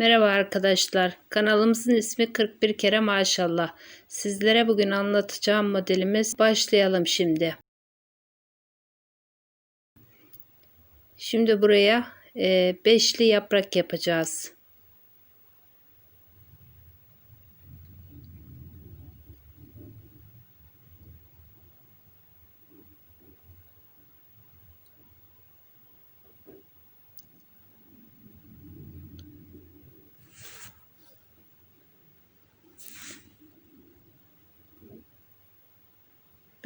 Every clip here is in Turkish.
Merhaba arkadaşlar. Kanalımızın ismi 41 kere maşallah. Sizlere bugün anlatacağım modelimiz. Başlayalım şimdi. Şimdi buraya e, beşli yaprak yapacağız.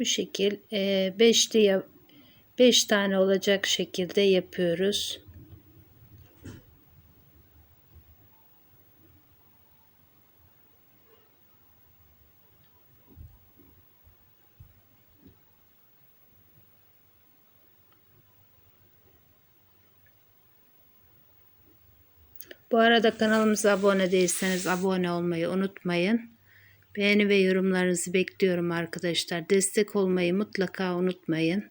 Bu şekil e, beşli yap 5 tane olacak şekilde yapıyoruz. Bu arada kanalımıza abone değilseniz abone olmayı unutmayın. Beğeni ve yorumlarınızı bekliyorum arkadaşlar. Destek olmayı mutlaka unutmayın.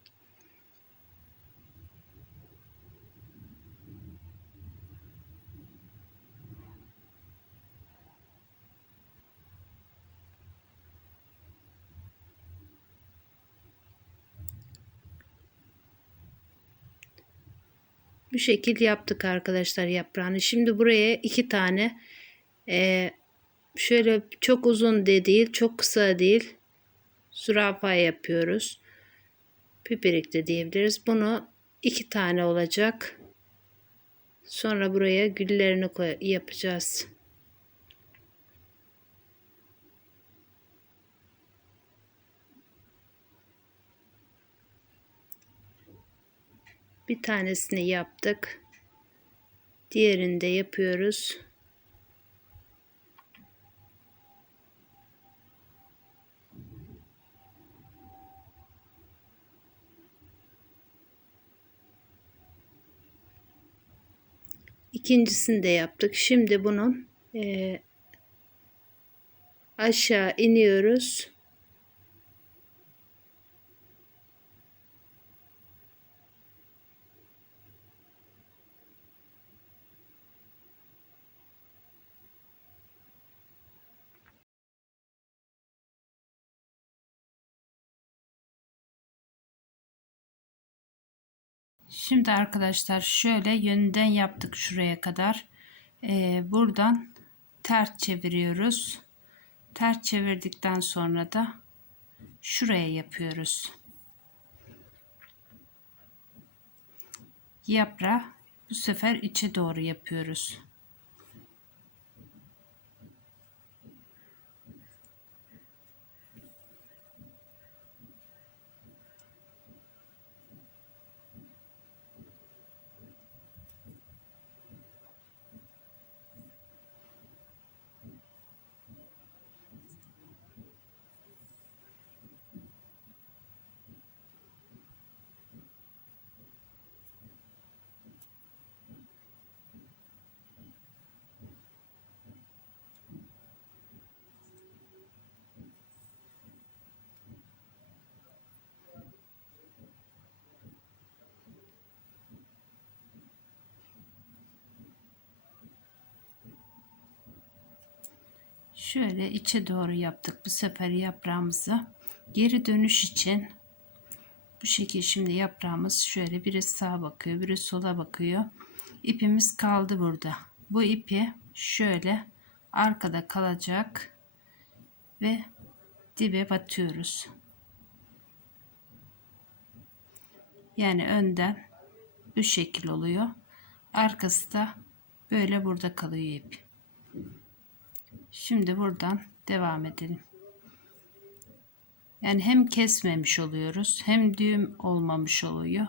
Bu şekil yaptık arkadaşlar yaprağını. Şimdi buraya iki tane e, şöyle çok uzun de değil çok kısa değil zürafa yapıyoruz. Pipirik de diyebiliriz. Bunu iki tane olacak. Sonra buraya güllerini koy yapacağız. Bir tanesini yaptık. Diğerini de yapıyoruz. İkincisini de yaptık. Şimdi bunun e, aşağı iniyoruz. Şimdi arkadaşlar şöyle yönden yaptık şuraya kadar. Ee, buradan ters çeviriyoruz. Ters çevirdikten sonra da şuraya yapıyoruz. Yaprağı bu sefer içe doğru yapıyoruz. Şöyle içe doğru yaptık bu sefer yaprağımızı. Geri dönüş için bu şekilde şimdi yaprağımız şöyle biri sağa bakıyor, biri sola bakıyor. İpimiz kaldı burada. Bu ipi şöyle arkada kalacak ve dibe batıyoruz. Yani önden bu şekil oluyor. Arkası da böyle burada kalıyor ip. Şimdi buradan devam edelim. Yani hem kesmemiş oluyoruz hem düğüm olmamış oluyor.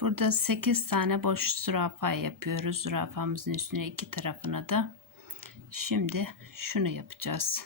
Burada 8 tane boş zürafa yapıyoruz. Zürafamızın üstüne iki tarafına da. Şimdi şunu yapacağız.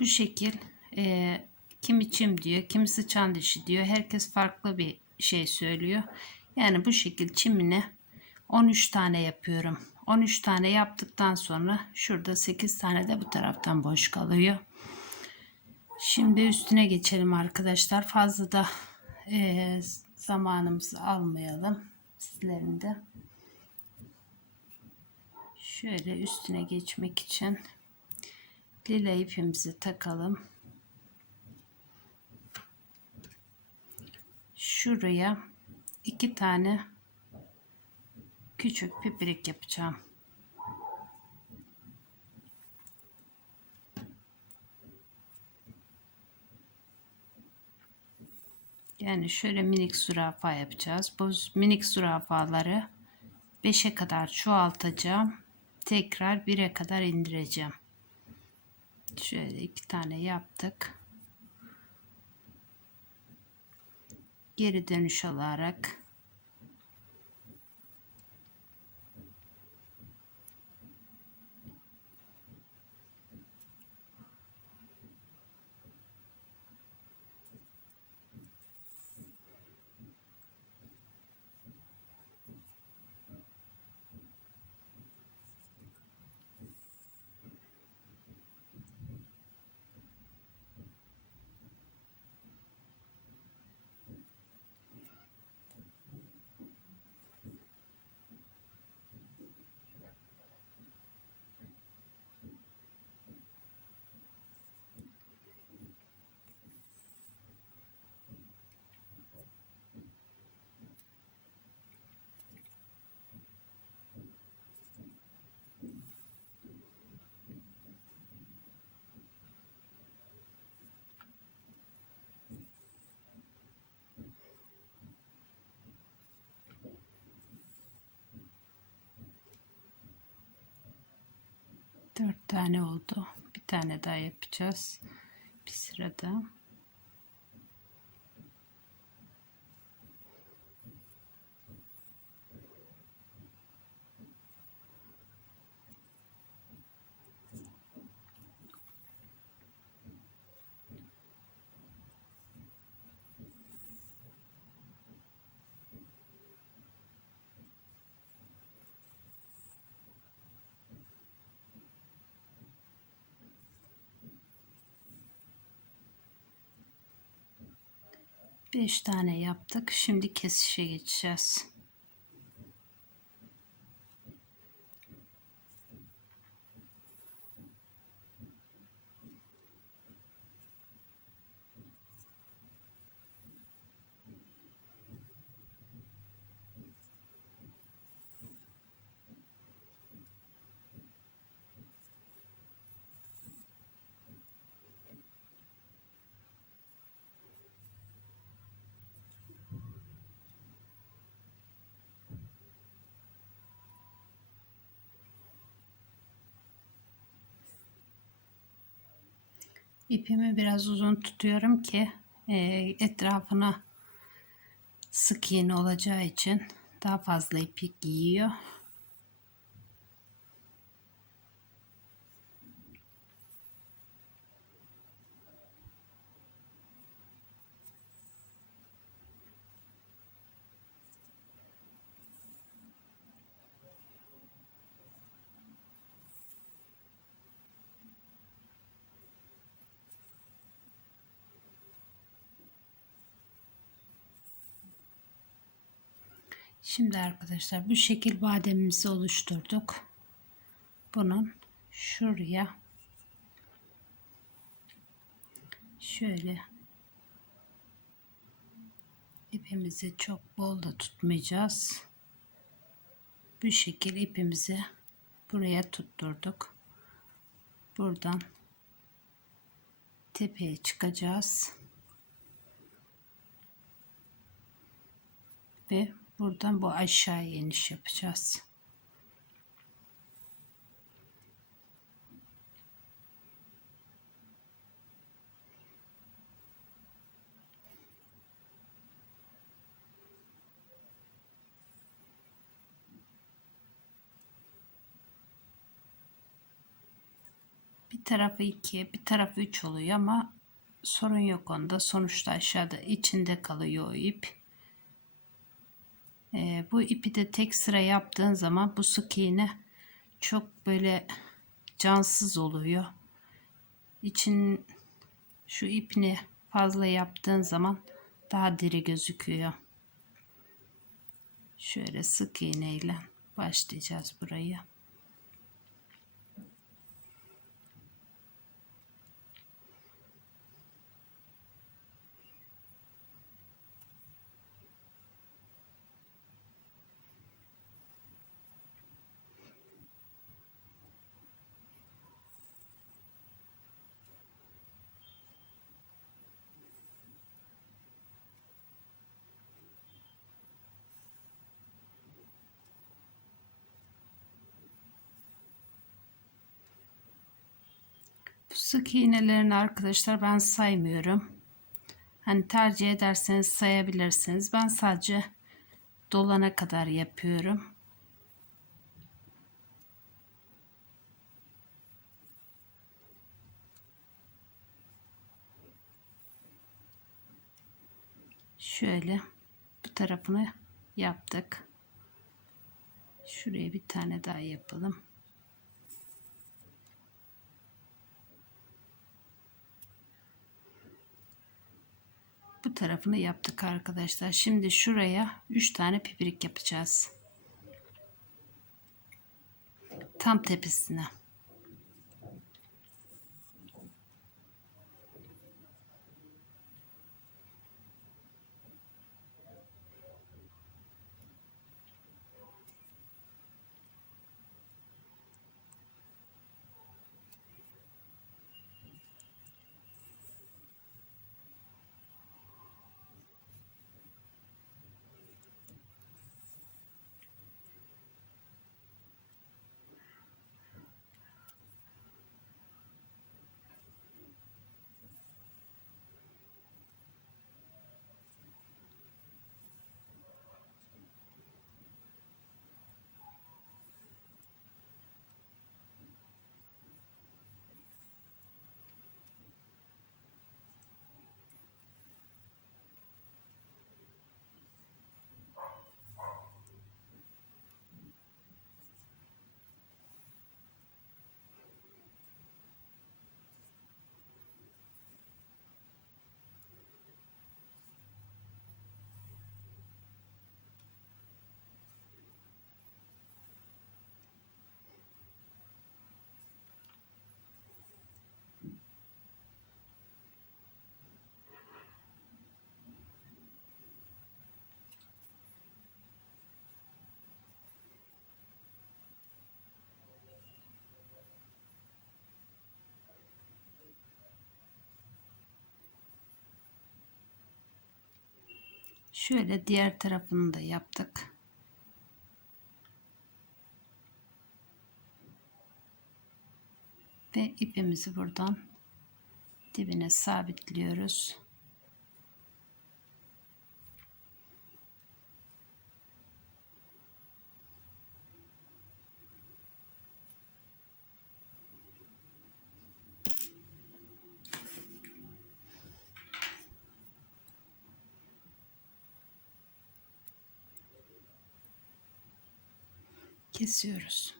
Bu şekil e, kimi çim diyor, kimisi çan dişi diyor. Herkes farklı bir şey söylüyor. Yani bu şekil çimini 13 tane yapıyorum. 13 tane yaptıktan sonra şurada 8 tane de bu taraftan boş kalıyor. Şimdi üstüne geçelim arkadaşlar. Fazla da e, zamanımızı almayalım. Sizlerin de. Şöyle üstüne geçmek için lila ipimizi takalım. Şuraya iki tane küçük pipirik yapacağım. Yani şöyle minik zürafa yapacağız. Bu minik zürafaları 5'e kadar çoğaltacağım. Tekrar 1'e kadar indireceğim. Şöyle iki tane yaptık. Geri dönüş olarak 4 tane oldu. Bir tane daha yapacağız. Bir sırada. Beş tane yaptık. Şimdi kesişe geçeceğiz. İpimi biraz uzun tutuyorum ki e, etrafına sık iğne olacağı için daha fazla iplik giyiyor. Şimdi arkadaşlar bu şekil bademimizi oluşturduk. Bunun şuraya şöyle ipimizi çok bol da tutmayacağız. Bu şekil ipimizi buraya tutturduk. Buradan tepeye çıkacağız. Ve buradan bu aşağıya iniş yapacağız. Bir tarafı 2, bir tarafı 3 oluyor ama sorun yok onda. Sonuçta aşağıda içinde kalıyor ip. Ee, bu ipi de tek sıra yaptığın zaman bu sık iğne çok böyle cansız oluyor. İçin şu ipini fazla yaptığın zaman daha diri gözüküyor. Şöyle sık iğneyle başlayacağız burayı. Sık iğnelerini arkadaşlar ben saymıyorum. Hani tercih ederseniz sayabilirsiniz. Ben sadece dolana kadar yapıyorum. Şöyle bu tarafını yaptık. Şuraya bir tane daha yapalım. Bu tarafını yaptık arkadaşlar. Şimdi şuraya 3 tane pipirik yapacağız. Tam tepesine. Şöyle diğer tarafını da yaptık. Ve ipimizi buradan dibine sabitliyoruz. Kesiyoruz.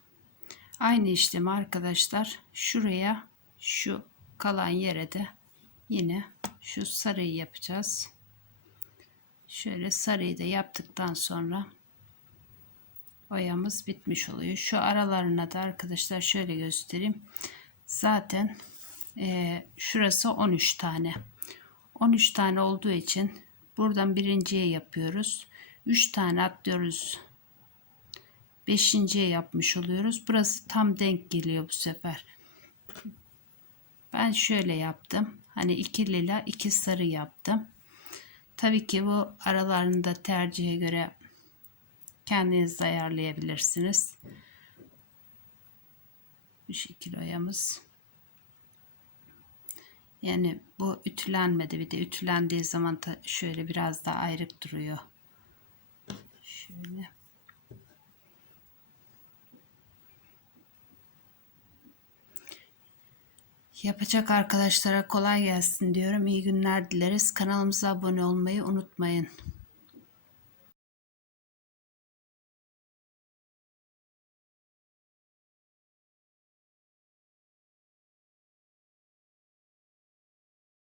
Aynı işlemi arkadaşlar şuraya şu kalan yere de yine şu sarıyı yapacağız. Şöyle sarıyı da yaptıktan sonra oyamız bitmiş oluyor. Şu aralarına da arkadaşlar şöyle göstereyim. Zaten eee, şurası 13 tane. 13 tane olduğu için buradan birinciye yapıyoruz. 3 tane atlıyoruz. Beşinciye yapmış oluyoruz. Burası tam denk geliyor bu sefer. Ben şöyle yaptım. Hani iki lila iki sarı yaptım. Tabii ki bu aralarında tercihe göre kendiniz ayarlayabilirsiniz. Bu şekil oyamız. Yani bu ütülenmedi. Bir de ütülendiği zaman da şöyle biraz daha ayrık duruyor. Şöyle. Yapacak arkadaşlara kolay gelsin diyorum. İyi günler dileriz. Kanalımıza abone olmayı unutmayın.